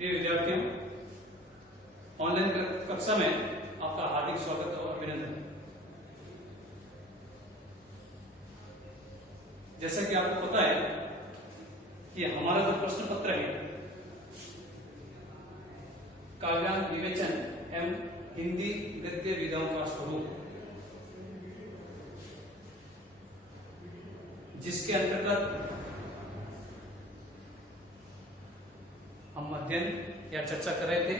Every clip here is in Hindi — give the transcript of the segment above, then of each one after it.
प्रिय विद्यार्थियों, ऑनलाइन कक्षा में आपका हार्दिक स्वागत और अभिनंदन। जैसा कि आपको पता है कि हमारा जो प्रश्न पत्र है काव्यांश विवेचन एवं हिंदी गद्य विधाओं का स्वरूप, जिसके अंतर्गत हम अध्ययन या चर्चा कर रहे थे,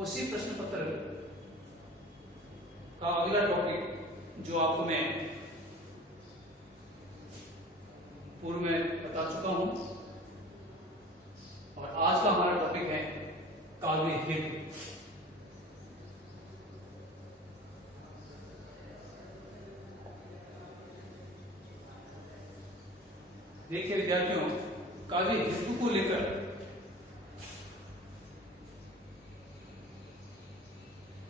उसी प्रश्न पत्र का अगला टॉपिक जो आपको मैं पूर्व में बता चुका हूं, और आज का हमारा टॉपिक है काव्य हेतु। देखिए विद्यार्थियों, काव्य हेतु को लेकर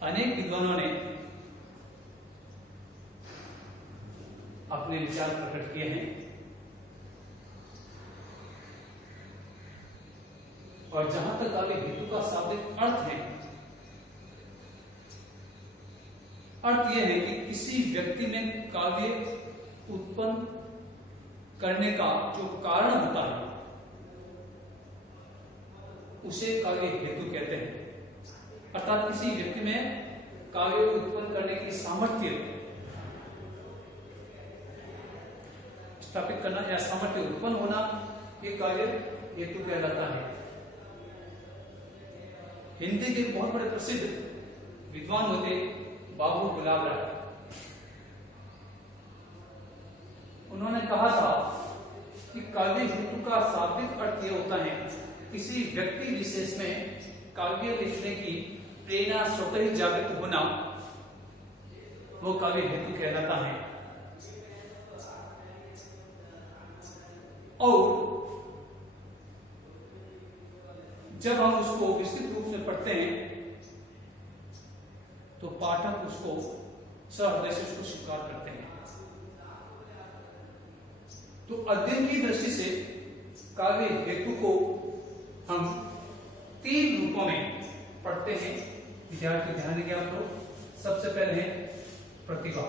अनेक विद्वानों ने अपने विचार प्रकट किए हैं, और जहां तक काव्य हेतु का शाब्दिक अर्थ है, अर्थ यह है कि किसी व्यक्ति में काव्य उत्पन्न करने का जो कारण होता है उसे काव्य हेतु कहते हैं। अर्थात किसी व्यक्ति में काव्य उत्पन्न करने की सामर्थ्य स्थापित करना या सामर्थ्य उत्पन्न होना, ये काव्य हेतु कहलाता है। हिंदी के बहुत बड़े प्रसिद्ध विद्वान होते बाबू गुलाब राय, उन्होंने कहा था कि काव्य हेतु का शाब्दिक अर्थ यह होता है किसी व्यक्ति विशेष में काव्य लिखने की प्रेरणा स्वतः ही जागृत होना, वो काव्य हेतु कहलाता है। और जब हम उसको विस्तृत रूप से पढ़ते हैं तो पाठक उसको सहृदय से उसको स्वीकार करते हैं। तो अध्ययन की दृष्टि से काव्य हेतु को हम 3 रूपों में पढ़ते हैं। विद्यार्थी ध्यान देंगे आप लोग। सबसे पहले है प्रतिभा,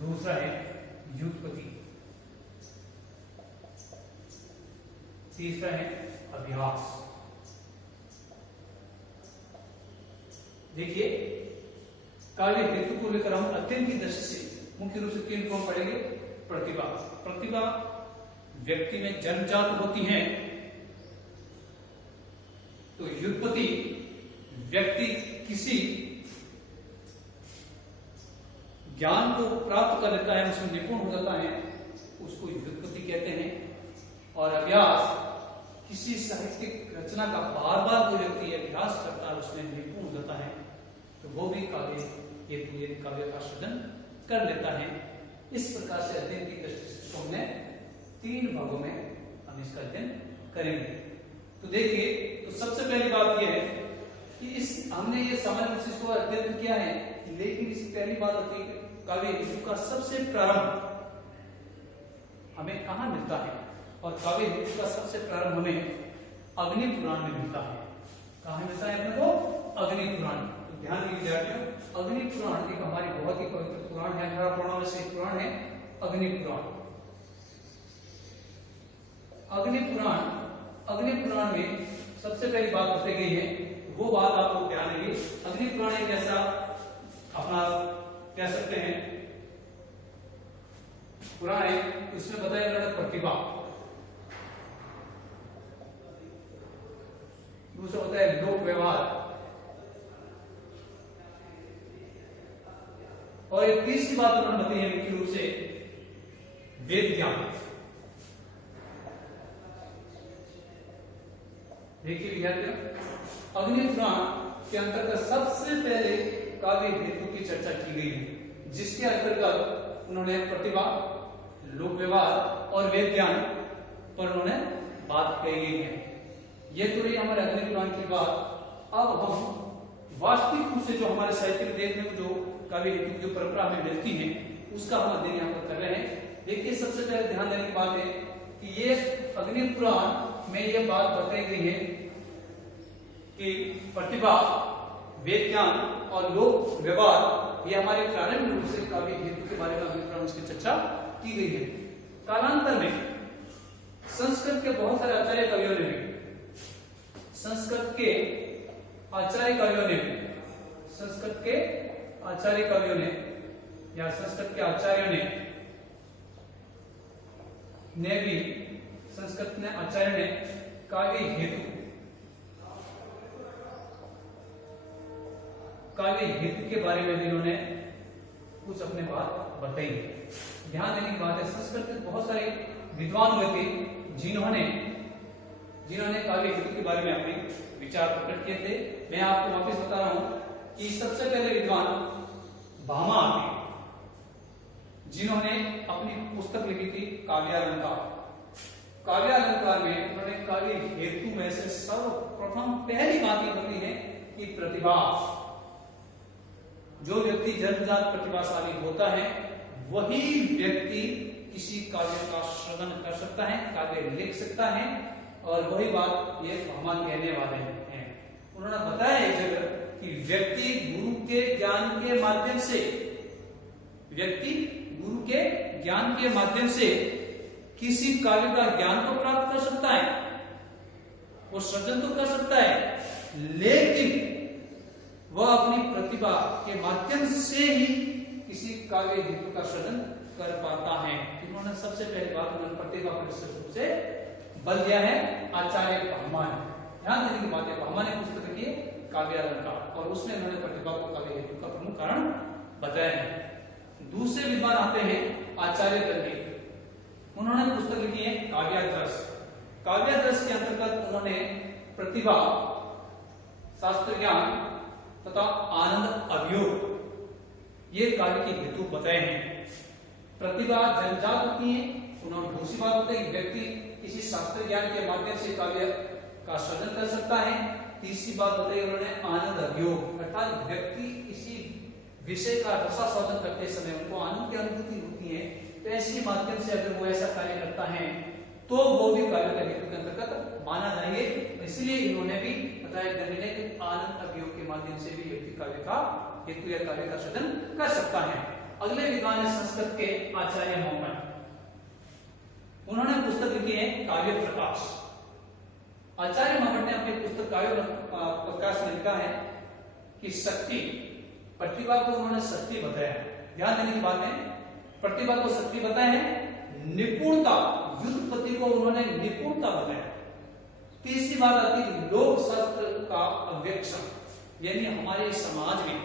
दूसरा है व्युत्पत्ति, तीसरा है अभ्यास। देखिए, काव्य हेतु को लेकर हम अध्ययन की दृष्टि से मुख्य रूप से 3 फॉर्म पढ़ेंगे। प्रतिभा, प्रतिभा व्यक्ति में जन्मजात होती है। तो व्युत्पत्ति, व्यक्ति किसी ज्ञान को प्राप्त कर लेता है, उसमें निपुण हो जाता है, उसको व्युत्पत्ति कहते हैं। और अभ्यास, किसी साहित्यिक रचना का बार बार कोई व्यक्ति अभ्यास करता है, उसमें निपुण हो जाता है, तो वो भी काव्य हेतु काव्य का सृजन कर लेता है। इस प्रकार से अध्ययन की दृष्टि से हमने 3 भागों में हम इसका अध्ययन करेंगे। तो देखिए, तो सबसे पहली बात यह है कि इस हमने ये सामान्य रूप से इसको अध्ययन किया है, लेकिन इसकी पहली बात होती है काव्य हेतु का सबसे प्रारंभ हमें कहां मिलता है, और काव्य हेतु का सबसे प्रारंभ हमें अग्नि पुराण में मिलता है। कहां मिलता है अपने को? अग्नि पुराण। तो ध्यान दीजिए विद्यार्थियों, अग्नि पुराण एक हमारी बहुत ही पवित्र पुराण है, 18 पुराणों में से एक पुराण है अग्नि पुराण। अग्नि पुराण में सबसे पहली बात बताई गई है, वो बात आप लोग ध्यान देंगे। अग्नि पुराण एक ऐसा अपना कह सकते हैं पुराण है, उसमें बताया गया प्रतिभा, दूसरा होता है लोक व्यवहार, और एक तीसरी बात उन्होंने बताई है मुख्य रूप से वेद ज्ञान। देखिए विद्यार्थियों, अग्नि पुराण के अंतर्गत सबसे पहले काव्य हेतु की चर्चा की गई है, जिसके अंतर्गत उन्होंने प्रतिभा, लोक व्यवहार और वेद ज्ञान पर उन्होंने बात कही गई है। ये तो रही हमारे अग्नि पुराण की बात। अब हम वास्तविक रूप से जो हमारे साहित्य में देखने को जो काव्य हेतु की जो परंपरा हमें मिलती है, उसका हम अध्ययन यहाँ पर कर रहे हैं। देखिए सबसे पहले ध्यान देने की बात है कि ये अग्नि पुराण में ये बात बताई गई है कि प्रतिभा, वेद ज्ञान और लोक व्यवहार ये हमारे प्रारंभिक रूप से काव्य हेतु के बारे में अग्नि पुराण उसकी चर्चा की गई है। कालांतर में संस्कृत के बहुत सारे आचार्य कवियों ने भी संस्कृत के आचार्य कवियों ने या संस्कृत के आचार्यों ने भी संस्कृत ने आचार्य ने काव्य हेतु के बारे में भी इन्होंने कुछ अपने बात बताई। ध्यान देने की बात है, संस्कृत के बहुत सारे विद्वान हुए थे जिन्होंने काव्य हेतु के बारे में अपने विचार प्रकट किए थे। मैं आपको वापस बता रहा हूं कि सबसे पहले विद्वान भामा थे जिन्होंने अपनी पुस्तक लिखी थी काव्यालंकार। काव्यालंकार में उन्होंने काव्य हेतु में से सर्वप्रथम पहली बात ये बताई है कि प्रतिभा, जो व्यक्ति जन्मजात प्रतिभाशाली होता है वही व्यक्ति किसी काव्य का सृजन कर सकता है, काव्य लिख सकता है। और वही बात ये भामा कहने वाले हैं। उन्होंने बताया एक जगह कि व्यक्ति गुरु के ज्ञान के माध्यम से किसी काव्य का ज्ञान को प्राप्त कर सकता है, वो सृजन तो कर सकता है, लेकिन वह अपनी प्रतिभा के माध्यम से ही किसी काव्य हेतु का सृजन कर पाता है। इन्होंने सबसे पहली बात उन्होंने प्रतिभा पर रूप से बल दिया है आचार्य भामा ने। ध्यान देने की बात है, भामा ने पुस्तक लिखी है काव्यालंकार और उसमें उन्होंने प्रतिभा को काव्य हेतु का प्रमुख कारण बताया है। दूसरे विद्वान आते हैं आचार्य दंडी। उन्होंने पुस्तक लिखी है काव्यादर्श। काव्यादर्श के अंतर्गत उन्होंने प्रतिभा, शास्त्र ज्ञान तथा आनंद अभियोग ये काव्य के हेतु बताए हैं। प्रतिभा जन्मजात होती है, उन्होंने दूसरी बात होती है कि व्यक्ति किसी शास्त्र ज्ञान के माध्यम से काव्य का सृजन कर सकता है। तीसरी बात बताई उन्होंने आनंद अभियोग, अर्थात व्यक्ति किसी विषय का रसास्वादन करते समय उनको आनंद की अनुभूति होती है, तो ऐसे माध्यम से अगर वो ऐसा कार्य करता है तो वो भी काव्य का हेतु के अंतर्गत माना जाएंगे। इसलिए इन्होंने भी बताया गए कि आनंद अभियोग के माध्यम से भी व्यक्ति काव्य का हेतु या काव्य का सृजन कर सकता है। अगले विद्वान है संस्कृत के आचार्य मोहम्मद। उन्होंने पुस्तक लिखी है काव्य प्रकाश। आचार्य मोहम्मद ने अपनी पुस्तक काव्य प्रकाश में लिखा है कि शक्ति, प्रतिभा को उन्होंने शक्ति बताया। ध्यान देने की बात है, प्रतिभा को शक्ति बताया है, निपुणता, व्युत्पत्ति को उन्होंने निपुणता बताया। तीसरी बात आती है लोक शास्त्र का अन्वेक्षण, यानी हमारे समाज में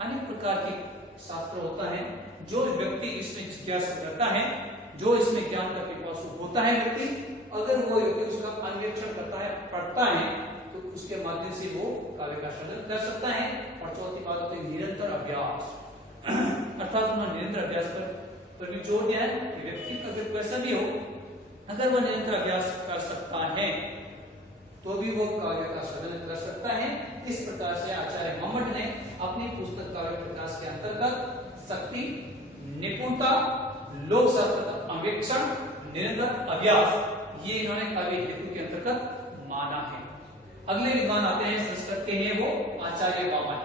अनेक प्रकार के शास्त्र होता है, जो व्यक्ति इसमें जिज्ञासा करता है, जो इसमें ज्ञान का पिपासु होता है व्यक्ति, अगर वो व्यक्ति उसका अन्वेषण करता है, पढ़ता है, तो उसके माध्यम से वो काव्य का सृजन कर सकता है। और चौथी बात होती है निरंतर अभ्यास, अर्थात उन्होंने निरंतर अभ्यास पर भी जोर दिया है कि व्यक्ति अगर कैसा भी हो, अगर वह निरंतर अभ्यास कर सकता है तो भी वो काव्य का सृजन कर सकता है। इस प्रकार से आचार्य मोहम्मद ने अपनी पुस्तक काव्य प्रकाश के अंतर्गत शक्ति, निपुणता, लोक शास्त्र का अन्वेक्षण, निरंतर अभ्यास ये इन्होंने काव्य हेतु के अंतर्गत माना है। अगले विद्वान आते हैं संस्कृत के हैं वो आचार्य वामन।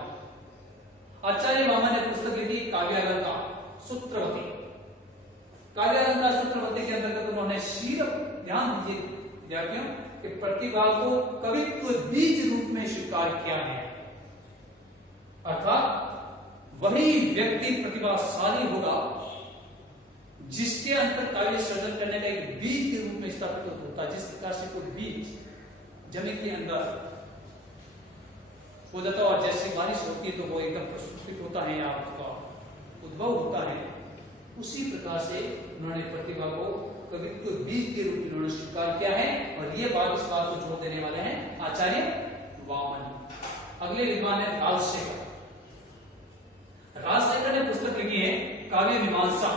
आचार्य वामन ने पुस्तक लिखी काव्यालंकार सूत्रवती। काव्यालंकार सूत्रवती के अंतर्गत उन्होंने शील, ध्यान दीजिए विद्यार्थियों, कि प्रतिभा को कवित्व बीज रूप में स्वीकार किया है, अर्थात वही व्यक्ति प्रतिभाशाली होगा जिसके अंतर काव्य सृजन करने का एक बीज के रूप में स्थापित होता है। जिस प्रकार से कोई बीज जमीन के अंदर हो जाता है और जैसे बारिश होती है तो वो एकदम प्रस्फुटित होता है या उसका उद्भव होता है, उसी प्रकार से उन्होंने प्रतिभा को कवित्व बीज के रूप में उन्होंने स्वीकार किया है। और ये बात इस बात को जोर देने वाले हैं आचार्य वामन। अगले विद्वान है राजशेखर। राजशेखर ने पुस्तक लिखी है काव्य मीमांसा।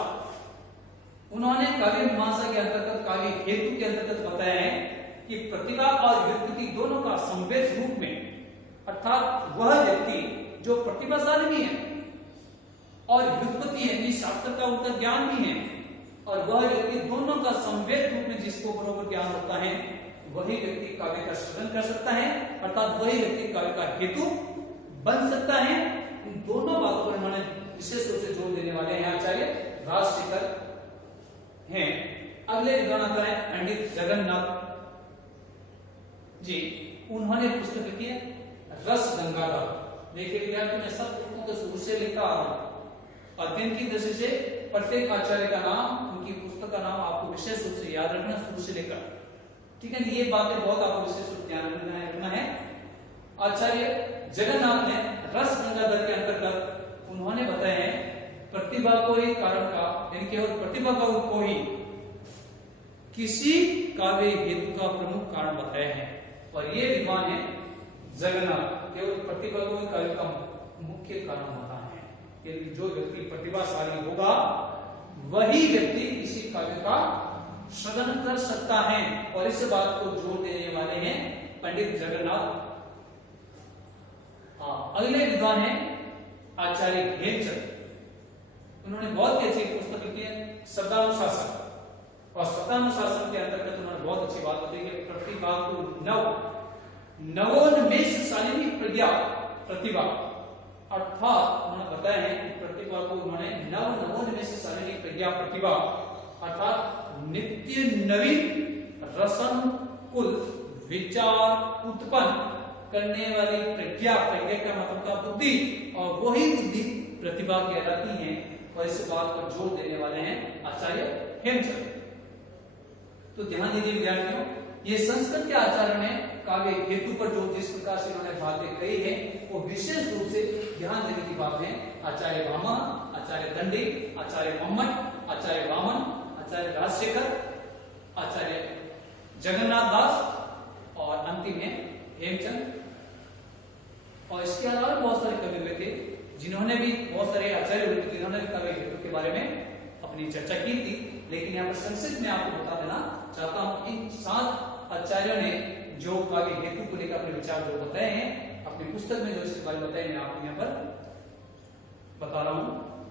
उन्होंने काव्य मीमांसा के अंतर्गत, काव्य हेतु के अंतर्गत बताया है कि प्रतिभा और व्युत्पत्ति दोनों का संवेद रूप में, अर्थात वह व्यक्ति जो प्रतिभाशाली भी है और व्युत्पत्ति यानी सार्थकता उनका ज्ञान भी है, और वह व्यक्ति दोनों का संवेद रूप में जिसको बरोबर ज्ञान होता है वही व्यक्ति काव्य का सृजन कर सकता है, अर्थात वही व्यक्ति काव्य का हेतु बन सकता है। इन दोनों बातों पर उन्होंने विशेष रूप से जोर देने वाले हैं आचार्य राजशेखर हैं। अगले विद्वान आता है पंडित जगन्नाथ जी। उन्होंने पुस्तक लिखी है रस गंगाधर। देखिए विद्यार्थी, मैं सब पुस्तकों को शुरू से लिखता आ रहा हूं। अध्ययन की दृष्टि से प्रत्येक आचार्य का नाम, उनकी पुस्तक का नाम आपको विशेष रूप से याद रखना शुरू से लेकर, ठीक है। ये बातें बहुत आपको विशेष रूप से ध्यान रखना है। आचार्य जगन्नाथ ने रस गंगाधर के अंतर्गत उन्होंने बताया है प्रतिभा को ही कारण का, यानी केवल प्रतिभा को ही किसी काव्य हेतु का प्रमुख कारण बताया है। और ये विद्वान है जगन्नाथ, केवल प्रतिभा को ही काव्य का मुख्य कारण होता है। यदि जो व्यक्ति प्रतिभाशाली होगा वही व्यक्ति किसी काव्य का सृजन कर सकता है, और इस बात को जोर देने वाले हैं पंडित जगन्नाथ। अगले विद्वान है आचार्य हेमचंद। उन्होंने बहुत ही अच्छी पुस्तक लिखी है शब्दानुशासन, और शब्दानुशासन के अंतर्गत उन्होंने बहुत अच्छी बात बताई कि प्रतिभा को नवोन्मेषशालिनी प्रज्ञा प्रतिभा, अर्थात उन्होंने बताया है कि प्रतिभा को उन्होंने नवोन्मेषशालिनी प्रज्ञा प्रतिभा अर्थात नित्य नवीन रसन कुल विचार उत्पन्न करने वाली प्रज्ञा, प्रज्ञा का मतलब का बुद्धि, और वही बुद्धि प्रतिभा कहलाती है। और इस बात पर जोर देने वाले हैं आचार्य हेमचंद। तो ध्यान दीजिए विद्यार्थियों, ये संस्कृत के आचार्य ने काव्य हेतु पर जो जिस प्रकार से उन्होंने बातें कही है वो विशेष रूप से ध्यान देने की बात है। आचार्य भामा, आचार्य दंडी, आचार्य मोहम्मद, आचार्य वामन, आचार्य राजशेखर, आचार्य जगन्नाथ दास और अंतिम है हेमचंद। और इसके अलावा बहुत सारे कवि हुए थे जिन्होंने भी, बहुत सारे आचार्य हुए थे जिन्होंने भी काव्य हेतु के बारे में अपनी चर्चा की थी। लेकिन यहाँ पर संक्षिप्त में आपको बता देना चाहता हूं, इन 7 आचार्यों ने जो काव्य हेतु को लेकर अपने विचार जो बताए हैं अपनी पुस्तक में, जो इसके बारे में बताए, मैं आपको यहाँ पर बता रहा हूं।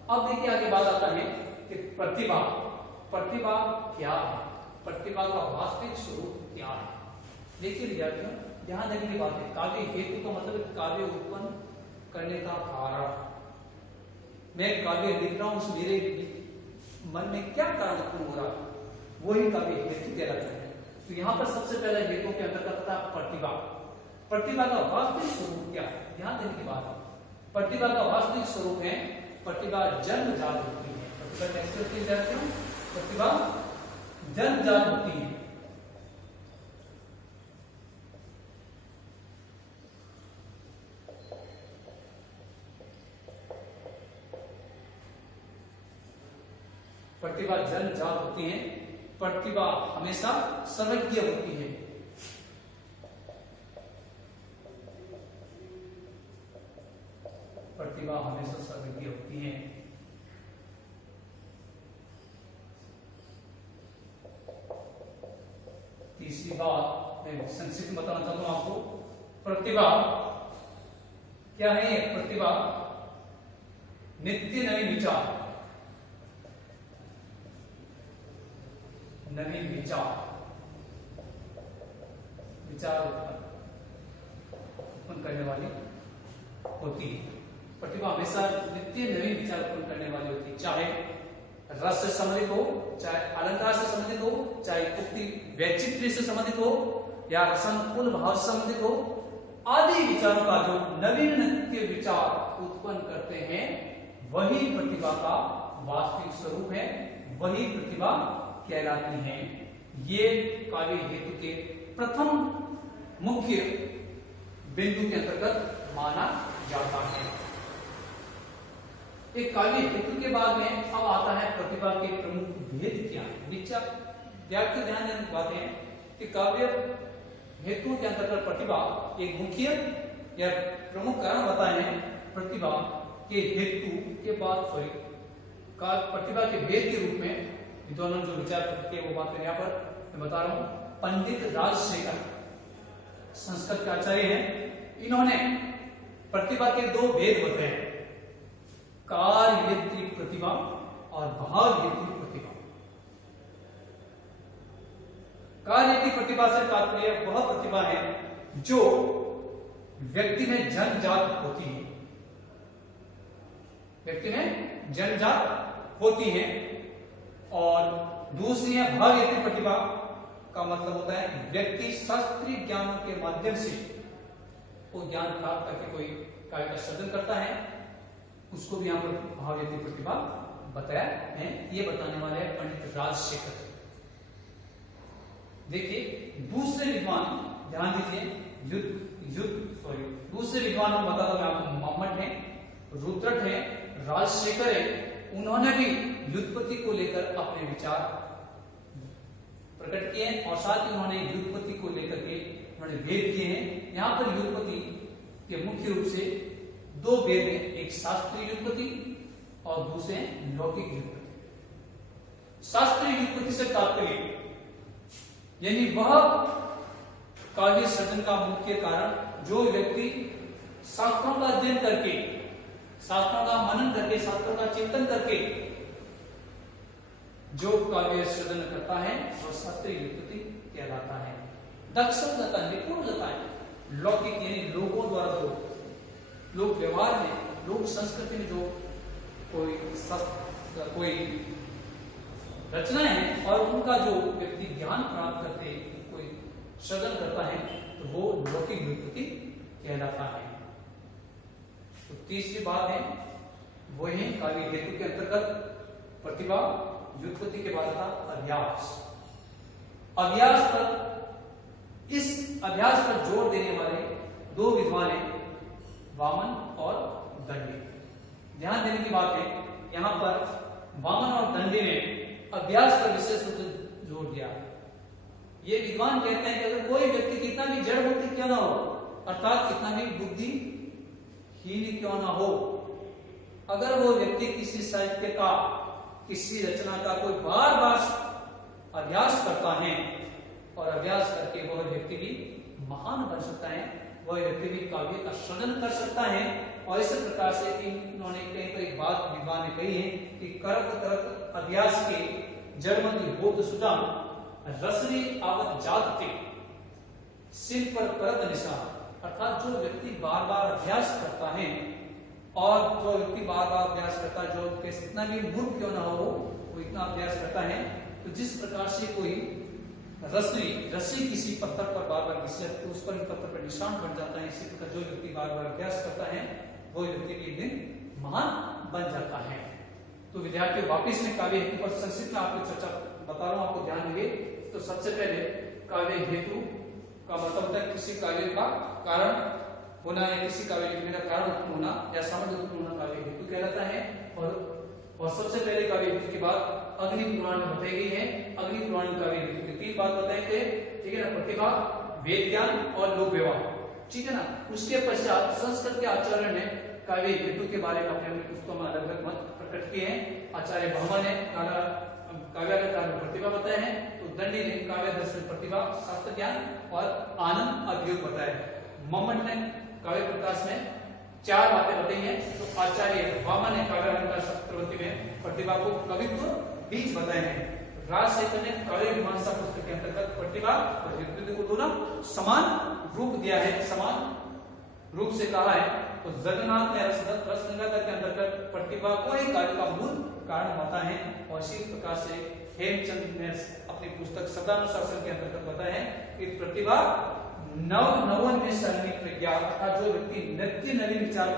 अब देखिए आगे बात आता है कि प्रतिभा, प्रतिभा क्या है, प्रतिभा का वास्तविक स्वरूप क्या है। देखिए विद्यार्थियों, ध्यान देने की बात है, काव्य हेतु का मतलब काव्य उत्पन्न करने का कारण। मैं काव्य लिख रहा हूं, उस मेरे मन में क्या कारण उत्पन्न हो रहा है, वही काव्य हेतु कहलाता है। तो यहाँ पर सबसे पहले हेतु के अंतर्गत था प्रतिभा। प्रतिभा का वास्तविक स्वरूप क्या है, ध्यान देने की बात है। प्रतिभा का वास्तविक स्वरूप है, प्रतिभा जन्मजात होती है। प्रतिभा कैसे होती है विद्यार्थियों? प्रतिभा जन्मजात होती है। प्रतिभा जन्मजात होती है। प्रतिभा हमेशा सर्वज्ञ होती है। प्रतिभा हमेशा सर्वज्ञ होती है। तीसरी बात मैं संक्षिप्त में बताना चाहता हूं आपको। प्रतिभा क्या है? प्रतिभा नित्य नवीन विचार, नवीन विचार उत्पन्न करने वाली होती है। प्रतिभा हमेशा नित्य नवीन विचार उत्पन्न करने वाली होती है, चाहे रस से संबंधित हो, चाहे अलंकार से संबंधित हो, चाहे उक्ति वैचित्र्य से संबंधित हो, या रसानुकूल भाव से संबंधित हो, आदि विचारों का जो नवीन नित्य विचार उत्पन्न करते हैं वही प्रतिभा का वास्तविक स्वरूप है, वही प्रतिभा कहलाती है। ये काव्य हेतु के प्रथम मुख्य बिंदु के अंतर्गत माना जाता है। एक काव्य हेतु के बाद में अब आता है प्रतिभा के प्रमुख भेद क्या है। विद्यार्थी ध्यान देने की बात है कि काव्य हेतु के अंतर्गत प्रतिभा एक मुख्य या प्रमुख कारण बताए हैं। प्रतिभा के हेतु के बाद प्रतिभा के भेद के रूप में विद्वानों जो विचार करते हैं वो बात यहाँ पर मैं बता रहा हूं। पंडित राजशेखर संस्कृत के आचार्य हैं, इन्होंने प्रतिभा के 2 भेद बताए। कार्येत्री प्रतिभा और भावयेत्री प्रतिभा। कार्येत्री प्रतिभा से तात्पर्य वह प्रतिभा है जो व्यक्ति में जन्मजात होती है, व्यक्ति में जन्मजात होती है। और दूसरी है भावयेत्री प्रतिभा का मतलब होता है व्यक्ति शास्त्रीय ज्ञान के माध्यम से वो ज्ञान प्राप्त करके कोई कार्य का सृजन करता है, उसको भी यहां पर भावयेत्री प्रतिभा बताया है। ये बताने वाले हैं पंडित राजशेखर। देखिए दूसरे विद्वान, ध्यान दीजिए, दूसरे विद्वान में बता दो मैं आपको, मोहम्मद है, रुद्रट है, राजशेखर है। उन्होंने भी व्युत्पत्ति को लेकर अपने विचार प्रकट किए हैं और साथ ही उन्होंने व्युत्पत्ति को लेकर के उन्होंने भेद किए हैं। यहां पर व्युत्पत्ति के मुख्य रूप से दो भेद हैं, एक शास्त्रीय व्युत्पत्ति और दूसरे लौकिक व्युत्पत्ति। शास्त्रीय व्युत्पत्ति से तात्पर्य यानी वह काव्य सृजन का मुख्य कारण जो व्यक्ति शास्त्रों का अध्ययन करके, शास्त्रों का मनन करके, शास्त्रों का चिंतन करके जो काव्य सृजन करता है वह शास्त्रीय व्युत्पत्ति कहलाता है। दक्ष होता है, निपुण होता है। लौकिक यानी लोगों द्वारा जो लोक व्यवहार में, लोक संस्कृति में जो कोई रचनाएं हैं और उनका जो व्यक्ति ज्ञान प्राप्त करते कोई सृजन करता है तो वो लौकिक व्युत्पत्ति कहलाता है। तो तीसरी बात है वो है काव्य हेतु के अंतर्गत प्रतिभा, व्युत्पत्ति के बाद था अभ्यास। अभ्यास पर, इस अभ्यास पर जोर देने वाले दो विद्वान हैं, वामन और दंडी। ध्यान देने की बात है यहां पर वामन और दंडी ने अभ्यास पर विशेष रूप से जोर दिया। ये विद्वान कहते हैं कि अगर कोई व्यक्ति कितना भी जड़ बुद्धि क्यों ना हो, अर्थात कितना भी बुद्धिहीन क्यों ना हो, अगर वो व्यक्ति किसी साहित्य का, किसी रचना का कोई बार बार अभ्यास करता है और अभ्यास करके वह व्यक्ति भी महान बन सकता है, वह व्यक्ति भी काव्य का सृजन कर सकता है। और इस प्रकार से इन्होंने कहीं तो एक बात विद्वान ने कही है कि करत करत अभ्यास के जर्मनी बोध सुजान रसरी आवत जागते सिर पर करत निशान। अर्थात जो व्यक्ति बार बार अभ्यास करता है और जो व्यक्ति बार बार अभ्यास करता है, जो कितना भी मूर्ख क्यों ना हो वो इतना अभ्यास करता है, तो जिस प्रकार से कोई रस्सी किसी पत्थर पर बार बार घिस जाती है तो उस पर पत्थर पर निशान बन जाता है, इसी प्रकार जो व्यक्ति बार बार अभ्यास करता है वो व्यक्ति एक दिन महान बन जाता है। तो विद्यार्थियों वापिस में काव्य हेतु पर संक्षिप्त में आपको चर्चा बता रहा हूं, आपको ध्यान देंगे। तो सबसे पहले काव्य हेतु का मतलब होता है किसी काव्य का कारण होना या किसी काव्य लिखने का कारण उत्पन्न होना या सामग्री उत्पन्न होना काव्य हेतु कहलाता है। और सबसे पहले काव्य हेतु के बाद अग्नि पुराण में बताई गई है। अग्नि पुराण में काव्य हेतु की तीन बात बताए थे, ठीक है ना, प्रतिभा, वेद ज्ञान और लोक व्यवहार, ठीक है ना। उसके पश्चात संस्कृत के आचार्य ने काव्य हेतु के बारे में अपने पुस्तकों में अलग अलग मत प्रकट किए हैं। आचार्य भगवान ने काव्यालंकार में प्रतिभा बताया है, तो दंडी ने काव्य दर्शन, प्रतिभा, शास्त्र ज्ञान और आनंद अभियोग बताया है। मोहम्मद ने काव्य प्रकाश में चार बातें बताई हैं। तो आचार्य वामन ने काव्यालंकार शतप्रवृत्ति में प्रतिभा को कवित्व बीज बताए हैं। राजशेखर ने काव्य मीमांसा पुस्तक के अंतर्गत प्रतिभा और व्युत्पत्ति को दोनों समान रूप दिया है, समान रूप से कहा है। तो जगन्नाथ ने रसगंगा के अंतर्गत प्रतिभा को ही काव्य का मूल कारण होता है। और इसी प्रकार से हेमचंद ने अपनी पुस्तक शब्दानुशासन के अंतर्गत बताया है कि प्रतिभा नवन में सरणी प्रज्ञा, अर्थात जो व्यक्ति नित्य नवीन विचार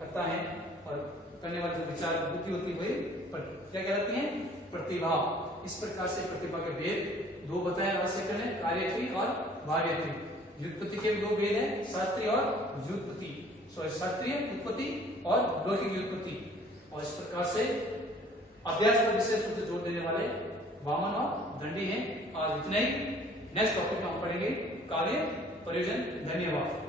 करता है और करने वाले जो विचार बुद्धि होती है क्या कहलाती है, प्रतिभा। इस प्रकार से प्रतिभा के भेद दो बताए राजशेखर ने, कार्यत्री और भावयत्री। व्युत्पत्ति के दो भेद हैं, शास्त्रीय और व्युत्पत्ति, शास्त्रीय व्युत्पत्ति और लौकिक व्युत्पत्ति। और इस प्रकार से अभ्यास पर विशेष रूप से जोर देने वाले वामन और दंडी हैं। और इतना ही, नेक्स्ट टॉपिक में हम पढ़ेंगे काव्य प्रयोजन। धन्यवाद।